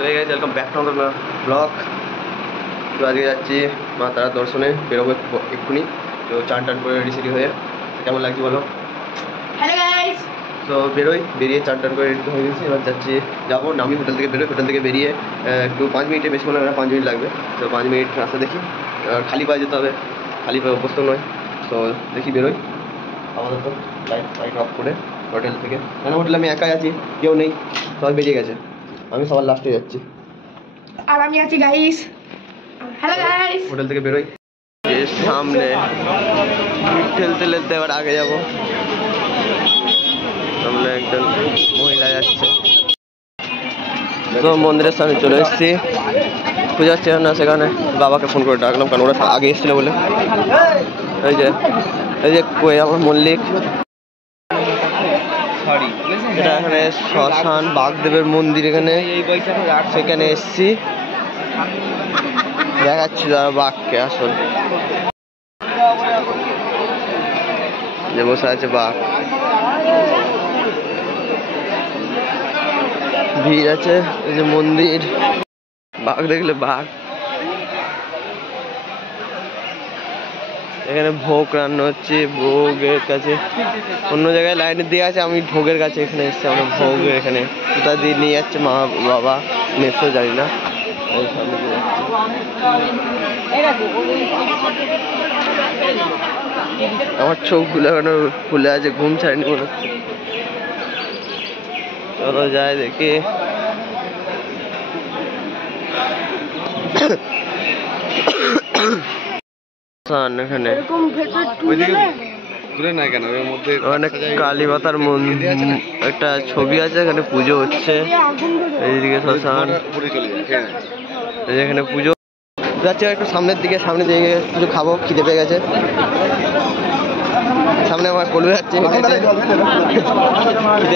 তো এই guys welcome back to our blog. তো আজকে যাচ্ছি মা তারা দর্শনে, বেরোবো এক্ষুনি। তো চান টান করে রেডি সেডি হয়ে কেমন লাগছে বলো। Hello guys. তো বেরিয়ে চান টান করে রেডি হয়ে গেছি, এবার যাচ্ছি যাবো নামি হোটেল থেকে বেরোই। হোটেল থেকে বেরিয়ে একটু 5 মিনিটে বেশি লাগবে না, 5 মিনিট লাগবে। তো 5 মিনিট রাস্তা দেখি, খালি পায়ে যেতে হবে, খালি পায়ে অভ্যস্ত নয়। তো দেখি বেরোই আপাতত লাইট অফ করে হোটেল থেকে। কেন হোটেলে আমি একাই আছি, কেউ নেই, সবাই বেরিয়ে গেছে, আমি সবার লাস্টে যাচ্ছি। আর আমি আছি গাইস। Hello guys. হোটেল থেকে বেরোই, এর সামনে ঠেলতে ঠেলতে এবার আগে যাবো। সামনে একজন মহিলা যাচ্ছে। তো মন্দিরের সামনে চলে এসেছি, পূজা হচ্ছে না, সেখানে বাবাকে ফোন করে ডাকলাম কারণ ওরা আগে এসেছিল বলে। এই যে কই আমার মল্লিক, এটা এখানে শ্মশান বাগদেবের মন্দির, এখানে সেখানে এসছি, দেখাচ্ছি তারা বাঘকে আসল যে বসে আছে বাঘ। ভিড় আছে, এই যে মন্দির, বাঘ দেখলে বাঘ। এখানে ভোগ রান্না হচ্ছে, ভোগের কাছে অন্য জায়গায় লাইনের দিয়ে আছে, আমি ভোগের কাছে এখানে এসেছি। আমরা ভোগের এখানে কোথা দিয়ে নিয়ে যাচ্ছে মা বাবা, মেসো জানি না। আমার চোখগুলো এখনো খুলে আছে, ঘুম ছাড়েনি মনে হচ্ছে। চলো যাই দেখি। এখানে কালী মাতার একটা ছবি আছে, এখানে পুজো হচ্ছে। এইদিকে শ্মশান, এখানে পুজো যাচ্ছে। একটু সামনের দিকে কিছু খাবো, খিদে পেয়ে গেছে। সামনে আমার কলবে যাচ্ছে, খিদে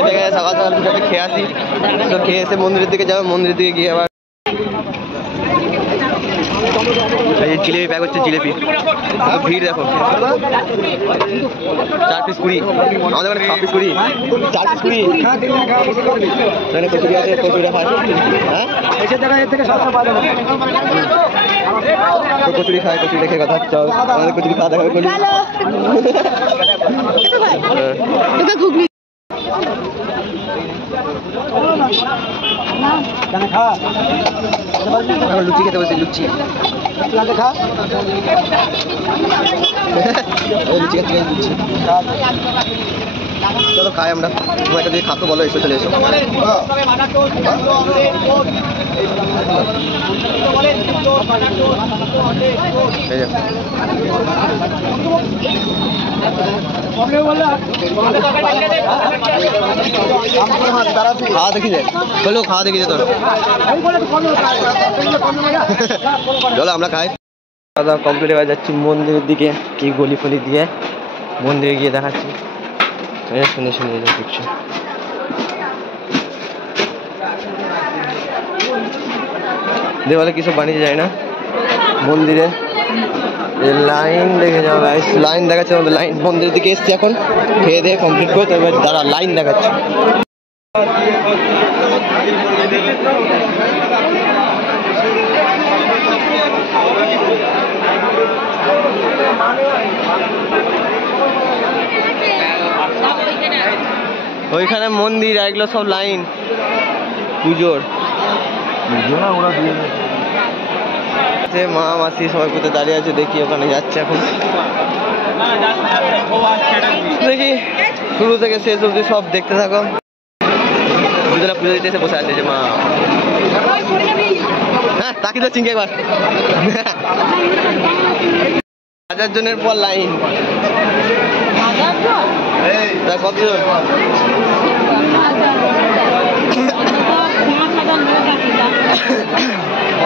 পেয়ে গেছে, সকাল সকাল কিছু একটা খেয়ে আসি। তো খেয়ে এসে মন্দিরের দিকে যাবো, মন্দিরের দিকে গিয়ে আবার এই জিলেপি প্যাক হচ্ছে, জিলেপি ভিড় দেখো, 4 পিস 20, আমাদের ওখানে 6 পিস 20, 4 পিস 20। এখানে কচুরি আছে, কচুরি খায়। হ্যাঁ কচুরি খায়, কচুরি দেখে কথা হচ্ছে, আমাদের কচুরি খাওয়া দেখা করি। লুচি খেতে বসে, লুচি চলো খাই আমরা। তোমার একটা দিয়ে খাতো বলো, এসে চলে এসো। খাওয়া দেখি যায়, বলো খাওয়া দেখি যায় তোর। চলো আমরা খাই। দাদা কমপ্লিট হয়ে যাচ্ছি মন্দিরের দিকে, কি গলি ফলি দিয়ে মন্দিরে গিয়ে দেখাচ্ছি। শুনে দেখছো দেওয়ালে কিসব বানিয়ে যায় না মন্দিরে, লাইন দেখে যাও গাইস, লাইন দেখাচ্ছে আমাদের। লাইন মন্দিরের দিকে এসছি এখন, খেয়ে দিয়ে কমপ্লিট করে তবে তারা লাইন দেখাচ্ছে। ওইখানে মন্দির, এগুলো সব লাইন পুজোর। মা মাসি সবাই কোথায় দাঁড়িয়ে আছে দেখি, ওখানে যাচ্ছে এখন। দেখি শুরু থেকে শেষ অবধি সব দেখতে থাকো। দুজনে পুজো দিতে এসে বসে আছে যে মা। হ্যাঁ তাকি তো চিংকে একবার। 1000 জনের পর লাইন, কতজন?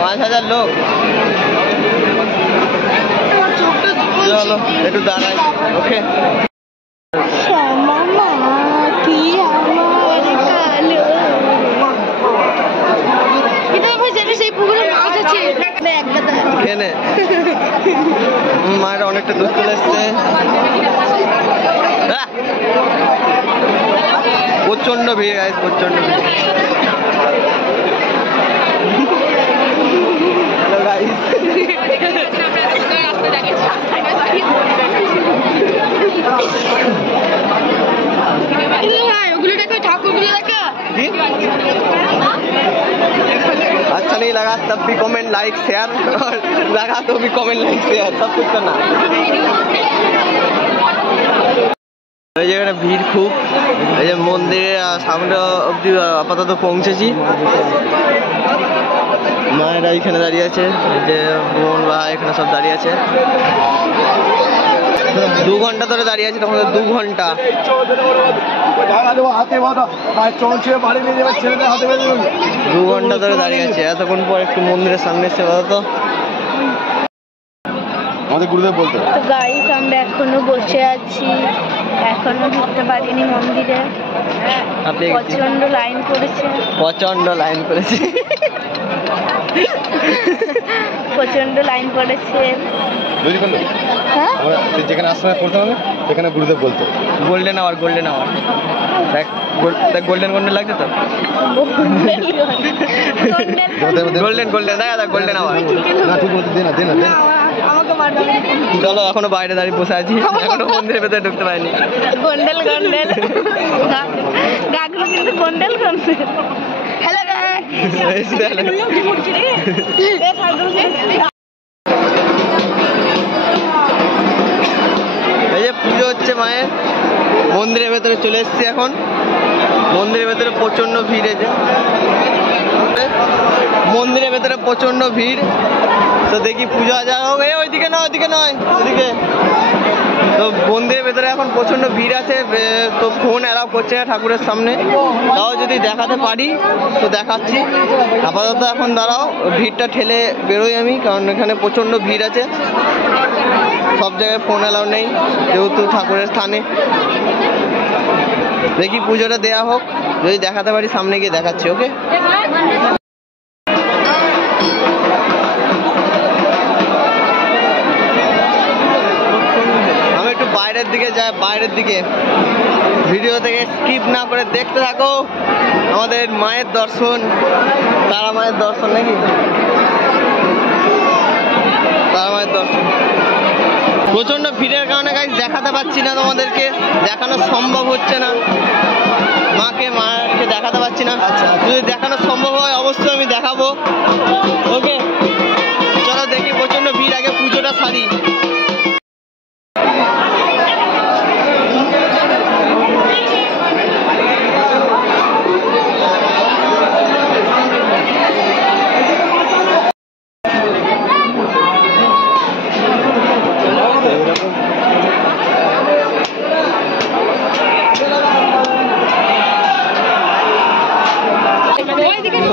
5000 লোক। চলো একটু দাঁড়াই, ওকে। মায়ের অনেকটা দুধ চলে এসছে, প্রচন্ড ভিড় গাইস, প্রচন্ড ভিড়। नहीं लगा तब भी कमेंट लाइक शेयर और लगा तो भी कमेंट लाइक शेयर सब कुछ करना। এই জায়গাটা ভিড় খুব, এই যে মন্দিরের সামনে অবধি আপাতত পৌঁছেছি। মায়েরা এখানে দাঁড়িয়ে আছে, এই যে বোন ভাই এখানে সব দাঁড়িয়ে আছে। 2 ঘন্টা ধরে দাঁড়িয়ে আছে, তখন 2 ঘন্টা। 2 ঘন্টা ধরে দাঁড়িয়ে আছে, এতক্ষণ পর একটু মন্দিরের সামনে এসে তো আমাদের গুরুদেব বলতে। তো গাইস আমরা এখনো বসে আছি, এখনো ঢুকতে পারিনি মন্দিরে। প্রচন্ড লাইন পড়েছে, প্রচন্ড লাইন পড়েছে, প্রচন্ড লাইন পড়েছে। হ্যাঁ যেখানে আশ্রমে পড়তে হবে সেখানে গুরুদেব বলতো গোল্ডেন আওয়ার, গোল্ডেন আওয়ার। দেখ গোল্ডেন গোল্ডেন লাগছে তো, গোল্ডেন গোল্ডেন দেখা গোল্ডেন আওয়ার। চলো এখনো বাইরে দাঁড়িয়ে বসে আছি, এখনো মন্দিরের ভেতরে ঢুকতে পারিনি। গন্ডেল গন্ডেল গাগুলো কিন্তু গন্ডেল গন্ডেল। হ্যালো এই যে পুজো হচ্ছে মায়ের, মন্দিরের ভেতরে চলে এসেছি এখন। মন্দিরের ভেতরে প্রচন্ড ভিড়, এই যে মন্দিরের ভেতরে প্রচন্ড ভিড়। তো দেখি পুজো যা হোক, ওইদিকে নয় ওইদিকে নয় ওইদিকে। তো মন্দিরের ভেতরে এখন প্রচন্ড ভিড় আছে, তো ফোন অ্যালাউ করছে না ঠাকুরের সামনে। তাও যদি দেখাতে পারি তো দেখাচ্ছি। আপাতত এখন দাঁড়াও, ভিড়টা ঠেলে বেরোই আমি, কারণ এখানে প্রচন্ড ভিড় আছে। সব জায়গায় ফোন অ্যালাউ নেই যেহেতু ঠাকুরের স্থানে। দেখি পুজোটা দেয়া হোক, যদি দেখাতে পারি সামনে গিয়ে দেখাচ্ছি। ওকে, আমি একটু বাইরের দিকে যাই, বাইরের দিকে ভিডিও থেকে স্কিপ না করে দেখতে থাকো। আমাদের মায়ের দর্শন, তারা মায়ের দর্শন নাকি, তারা মায়ের দর্শন। প্রচন্ড ভিড়ের কারণে গাইস দেখাতে পাচ্ছি না, তোমাদেরকে দেখানো সম্ভব হচ্ছে না। মাকে দেখাতে পাচ্ছি না, যদি দেখানো সম্ভব হয় অবশ্যই আমি দেখাবো। ওকে চলো দেখি, প্রচন্ড ভিড়, আগে পুজোটা সারি।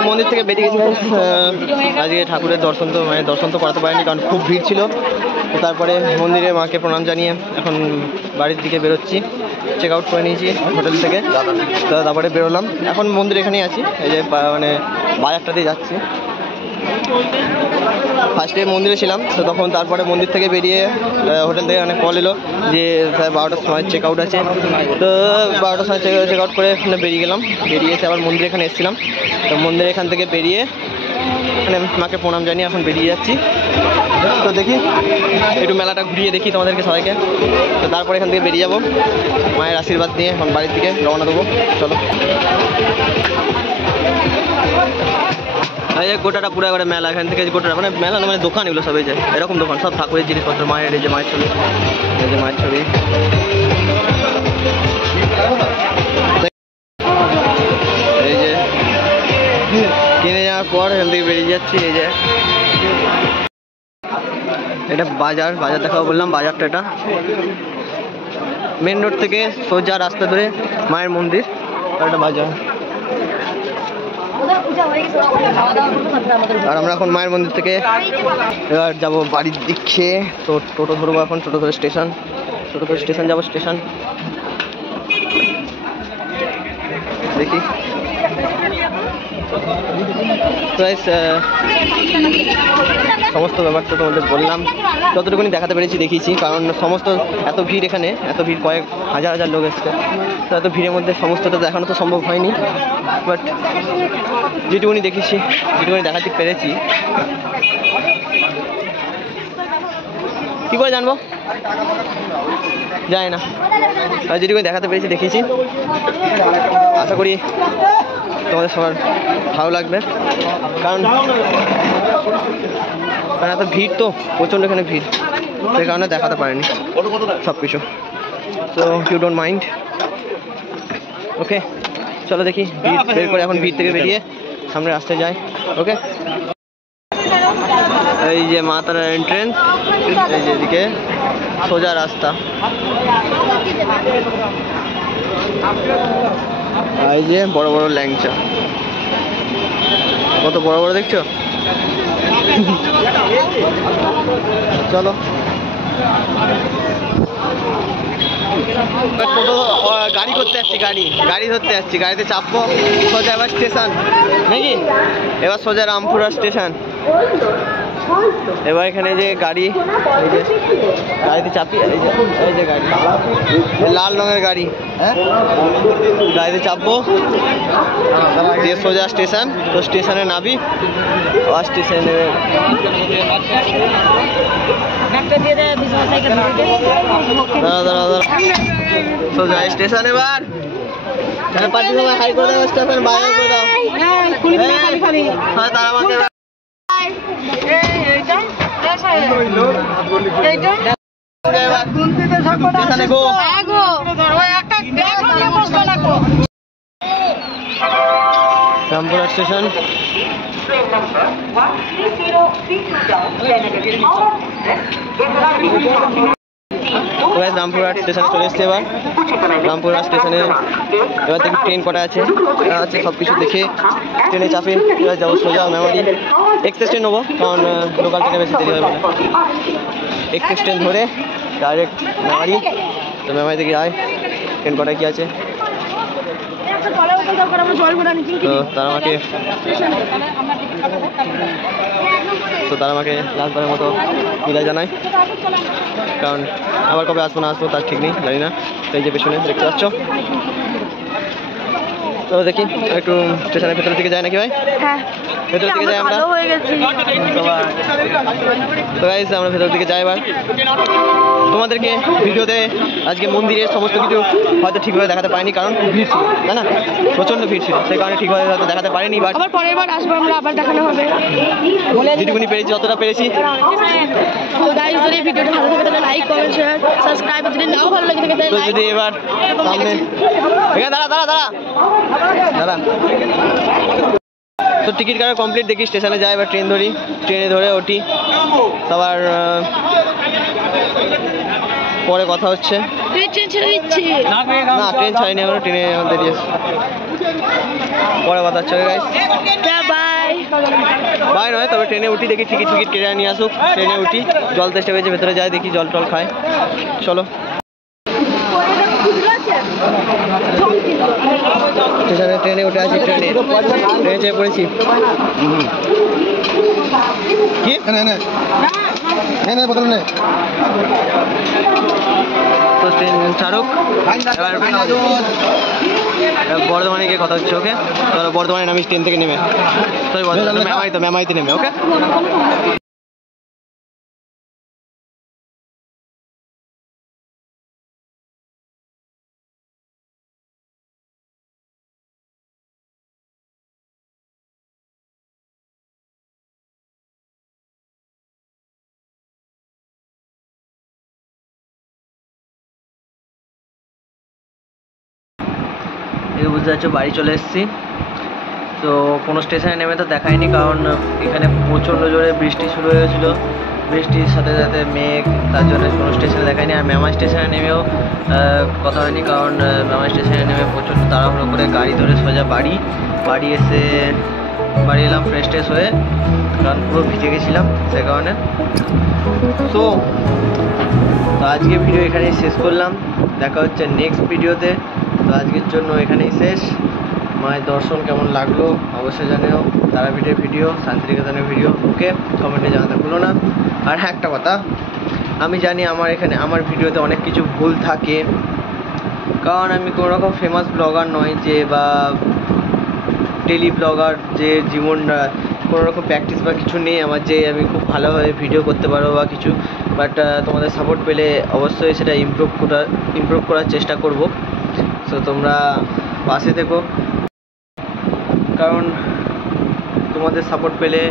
মন্দির থেকে বেরিয়ে গেছি। আজকে ঠাকুরের দর্শন তো মানে দর্শন তো করাতে পারিনি, কারণ খুব ভিড় ছিল। তো তারপরে মন্দিরে মাকে প্রণাম জানিয়ে এখন বাড়ির দিকে বেরোচ্ছি। চেক আউট করে নিয়েছি হোটেল থেকে, তো তারপরে বেরোলাম। এখন মন্দির এখানেই আছি, এই যে মানে বাজারটা দিয়ে যাচ্ছি। ফার্স্টে মন্দিরে ছিলাম, তো তখন তারপরে মন্দির থেকে বেরিয়ে হোটেল থেকে অনেক কল এলো যে 12টার সময় চেক আউট আছে। তো 12টার সময় চেক আউট করে এখানে বেরিয়ে গেলাম। বেরিয়ে এসে আবার মন্দিরে এখানে এসেছিলাম। তো মন্দিরে এখান থেকে বেরিয়ে মানে মাকে প্রণাম জানিয়ে এখন বেরিয়ে যাচ্ছি। তো দেখি একটু মেলাটা ঘুরিয়ে দেখি তোমাদেরকে সবাইকে। তো তারপরে এখান থেকে বেরিয়ে যাবো, মায়ের আশীর্বাদ নিয়ে এখন বাড়ির দিকে রওনা দেবো। চলো, এই যে গোটাটা পুরো একবারে মেলা, এখান থেকে গোটাটা মানে মেলা মানে দোকান, এগুলো সব এই যে এরকম দোকান, সব ঠাকুরের জিনিসপত্র, মায়ের এই যে মায়ের ছবি, এই যে মায়ের ছবি। এই যে কিনে যাওয়ার পর এখান থেকে বেরিয়ে যাচ্ছি। এই যে এটা বাজার, বাজার দেখাবো বললাম। বাজারটা এটা মেন রোড থেকে সোজা রাস্তা ধরে মায়ের মন্দির, আর এটা বাজার। আর আমরা এখন মায়ের মন্দির থেকে এবার যাবো বাড়ির দিকে। তো টোটো ধরবো এখন, টোটো ধরে স্টেশন, টোটো ধরে স্টেশন যাবো। স্টেশন দেখি সমস্ত ব্যাপারটা তোমাদের বললাম, যতটুকুনি দেখাতে পেরেছি দেখিয়েছি। কারণ সমস্ত এত ভিড়, এখানে এত ভিড়, কয়েক হাজার হাজার লোক এসছে। তো এত ভিড়ের মধ্যে সমস্তটা দেখানো তো সম্ভব হয়নি, বাট যেটুকুনি দেখেছি, যেটুকুনি দেখাতে পেরেছি। কী করে জানবো, যায় না, আর যেটুকুনি দেখাতে পেরেছি দেখিয়েছি। আশা করি তোমাদের সবার ভালো লাগবে, কারণ এত ভিড় তো, প্রচণ্ড এখানে ভিড়, সেই কারণে দেখাতে পারিনি সব কিছু। তো ইউ ডোন্ট মাইন্ড, ওকে চলো দেখি ভিড় বের করে এখন ভিড় থেকে বেরিয়ে সামনে রাস্তায় যাই। ওকে, এই যে মা তারার এন্ট্রেন্স, এই যে এদিকে সোজা রাস্তা, এই যে বড় বড় ল্যাংচা, কত বড় বড় দেখছো। চলো টোটো গাড়ি করতে আসছি, গাড়ি ধরতে আসছি, গাড়িতে চাপবো, সোজা এবার স্টেশন নাকি, এবার সোজা রামপুরা স্টেশন। এবার এখানে যে গাড়ি, এই যে গাড়িতে চাপি, এই যে গাড়ি লাল রঙের গাড়ি, গাড়িতে চাপবো দিয়ে সোজা স্টেশন। তো স্টেশনে নাবি, আবার স্টেশনে সোজা স্টেশন। এবার পার্টি সময় হাই করে দাও, স্টেশন বাইরে করে দাও। হ্যাঁ তারা আমাকে রামপুরা স্টেশন। রামপুরা স্টেশনে চলে এসছে। এবার রামপুরা স্টেশনে এবার দেখি ট্রেন কটা আছে সব কিছু দেখে ট্রেনে চাপে এবার যাবো সোজা মেমারি। এক্সপ্রেস ট্রেন নেবো, কারণ লোকাল ট্রেনে বেশি দেরি হবে বলে। এক্সপ্রেস ট্রেন ধরে ডাইরেক্ট মেমারি। তো মেমারি থেকে আয় ট্রেন কটায় কী আছে। তো তারা আমাকে লাস্টবারের মতো বিদায় জানায়, কারণ আবার কবে আসবো না আসবো তার ঠিক নেই, জানি না। তো এই যে পেছনে দেখতে পাচ্ছ। তো দেখি একটু স্টেশনের ভেতরের দিকে যাই নাকি ভাই? ভেতরের দিকে যাই আমরা। তো গাইস আমরা ভেতরের দিকে যাই এবার। তোমাদেরকে ভিডিওতে আজকে মন্দিরের সমস্ত কিছু হয়তো ঠিকভাবে দেখাতে পারিনি, কারণ ভিড় ছিল, তাই না? প্রচণ্ড ভিড় ছিল, সেই কারণে ঠিকভাবে হয়তো দেখাতে পারিনি। বাট আবার পরের বার আসবো আমরা, আবার দেখানো হবে যেটুকুনি পেরেছি যতটা পেরেছি। তো গাইস যদি ভিডিওটা ভালো লাগে তাহলে লাইক কমেন্ট শেয়ার সাবস্ক্রাইব, যদি নাও ভালো লাগে তাহলে তো যদি এবার সামনে দাঁড়া তো টিকিট কাটা কমপ্লিট, দেখি স্টেশনে যাই, এবার ট্রেন ধরি, ট্রেনে ধরে ওঠি। সবার পরে কথা হচ্ছে। ট্রেন ছেড়ে দিচ্ছি না, ট্রেন ছাড়িনি এখনো, ট্রেনে দেরি আছে, পরে কথা হচ্ছে। গাইস বাই বাই নয়, তবে ট্রেনে উঠি, দেখি টিকিট কেটে নিয়ে আসুক। ট্রেনে উঠি, জল তেষ্টা পেয়েছে, ভেতরে যাই, দেখি জল টল খায়। চলো স্টেশনে ট্রেনে উঠে আছি, ট্রেনে চেপে পড়েছি। কি বদল নেই তো ট্রেন ছাড়ুক, এবার বর্ধমানে গিয়ে কথা হচ্ছে। ওকে, তাহলে বর্ধমানে নামি ট্রেন থেকে নেমে, সরি মেমারিতে নেমে। ওকে, এই বুঝতে পারছো বাড়ি চলে এসেছি। তো কোনো স্টেশনে নেমে তো দেখায়নি, কারণ এখানে প্রচণ্ড জোরে বৃষ্টি শুরু হয়ে গেছিলো, বৃষ্টির সাথে সাথে মেঘ, তার জন্য কোনো স্টেশনে দেখায়নি। আর মেমারি স্টেশনে নেমেও কথা হয়নি, কারণ মেমারি স্টেশনে নেমে প্রচণ্ড তাড়াহুড়ো করে গাড়ি ধরে সোজা বাড়ি এসে বাড়ি এলাম ফ্রেশ ট্রেশ হয়ে, কারণ পুরো ভিজে গেছিলাম সে কারণে। তো আজকে ভিডিও এখানেই শেষ করলাম, দেখা হচ্ছে নেক্সট ভিডিওতে। তো আজকের জন্য এখানেই শেষ। মায়ের দর্শন কেমন লাগলো অবশ্যই জানিও। তারাপীঠের ভিডিও, শান্তিনিকেতনের ভিডিও, ওকে কমেন্টে জানাতে ভুলো না। আর হ্যাঁ, একটা কথা, আমি জানি আমার ভিডিওতে অনেক কিছু ভুল থাকে, কারণ আমি কোনো রকম ফেমাস ব্লগার নয় যে, বা ডেলি ব্লগার যে জীবনটা কোনো রকম প্র্যাকটিস বা কিছু নেই আমার, যে আমি খুব ভালোভাবে ভিডিও করতে পারবো বা কিছু। বাট তোমাদের সাপোর্ট পেলে অবশ্যই সেটা ইমপ্রুভ করার চেষ্টা করব। সো তোমরা পাশে থেকো। কারণ তোমাদের সাপোর্ট পেলে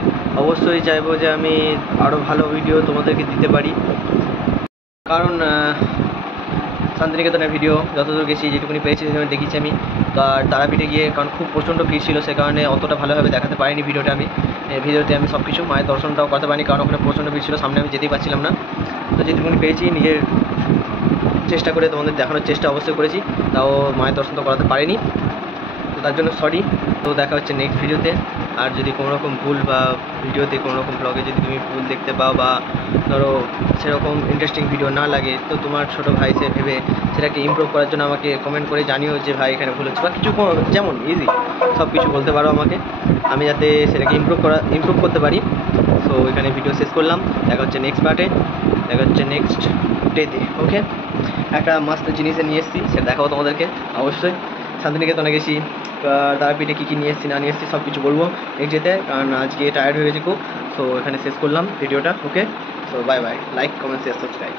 অবশ্যই চাইবো যে আমি আরও ভালো ভিডিও তোমাদেরকে দিতে পারি। কারণ শান্তিনিকেতনের ভিডিও যতদূর গেছি, যেটুকুনি পেয়েছি সেখানে দেখিয়েছি আমি। তো আর তারাপীঠে গিয়ে কারণ খুব প্রচণ্ড ভিড় ছিল, সে কারণে অতটা ভালোভাবে দেখাতে পারিনি ভিডিওতে আমি সব কিছু মায়ের দর্শনটাও করতে পারিনি, কারণ ওখানে প্রচণ্ড ভিড় ছিল, সামনে আমি যেতেই পারছিলাম না। তো যেটুকুনি পেয়েছি নিজের চেষ্টা করে তোমাদের দেখানোর চেষ্টা অবশ্যই করেছি, তাও মায়ের দর্শন তো করাতে পারিনি, তো তার জন্য সরি। তো দেখা হচ্ছে নেক্সট ভিডিওতে। আর যদি কোনো রকম ভুল বা ভিডিওতে কোনো রকম ব্লগে যদি তুমি ভুল দেখতে পাও বা ধরো সেরকম ইন্টারেস্টিং ভিডিও না লাগে, তো তোমার ছোটো ভাই সে ভেবে সেটাকে ইমপ্রুভ করার জন্য আমাকে কমেন্ট করে জানিও যে ভাই এখানে ভুল হচ্ছে বা কিছু যেমন ইজি সব কিছু বলতে পারো আমাকে, আমি যাতে সেটাকে ইমপ্রুভ করতে পারি। সো এখানে ভিডিও শেষ করলাম, দেখা হচ্ছে নেক্সট পার্টে, দেখা হচ্ছে নেক্সট ডেতে। ওকে, একটা মাস্ত জিনিসে নিয়ে এসেছি, সেটা দেখাবো তোমাদেরকে অবশ্যই। শান্তিনিকেতনে গেছি, তারাপীঠে কী কী নিয়ে এসেছি না নিয়ে এসেছি সব কিছু বলবো নেক্সট ডেতে, কারণ আজকে টায়ার্ড হয়ে গেছি খুব। সো এখানে শেষ করলাম ভিডিওটা। Okay, so bye bye, like comment share subscribe.